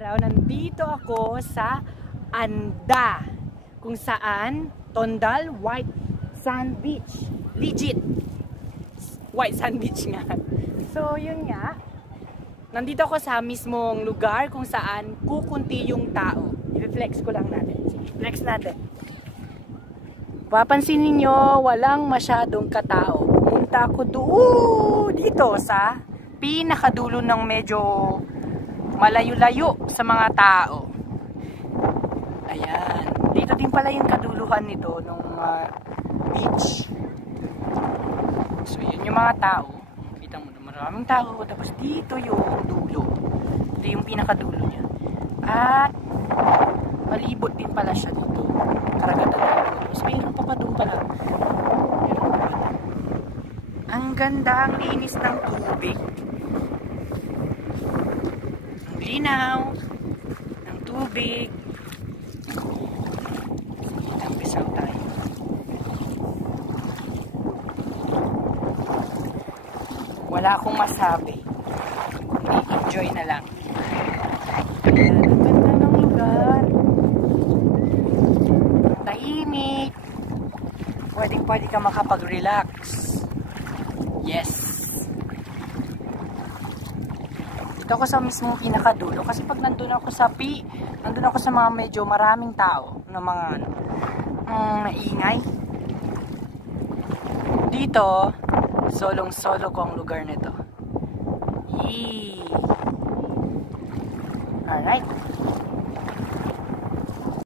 Araw, nandito ako sa Anda, kung saan Tondal White Sand Beach. Legit White Sand Beach nga. So yun nga, nandito ako sa mismong lugar kung saan kukunti yung tao. I-flex ko lang natin. Flex natin. Papansin ninyo, walang masyadong katao. Punta ako doon dito sa pinakadulo ng medyo malayo-layo sa mga tao. Ayan. Dito din pala yung kaduluhan nito ng beach. So yun yung mga tao. Kita mo, maraming tao. Tapos dito yung dulo. Ito yung pinakadulo niya. At malibot din pala siya dito. Karagatan na dito. Tapos mayroon pa doon pala. Ang ganda, ang linis ng tubig. Ang linaw ng tubig. Tampisaw tayo. Wala akong masabi. I-enjoy na lang. Ang ganda ng lugar. Tahimik. Pwedeng-pwede ka makapag-relax. Yes. Dito ako sa mismong pinakadulo. Kasi pag nandun ako sa mga medyo maraming tao na mga maingay. Dito, solong-solo ko ang lugar nito. Yee. Alright.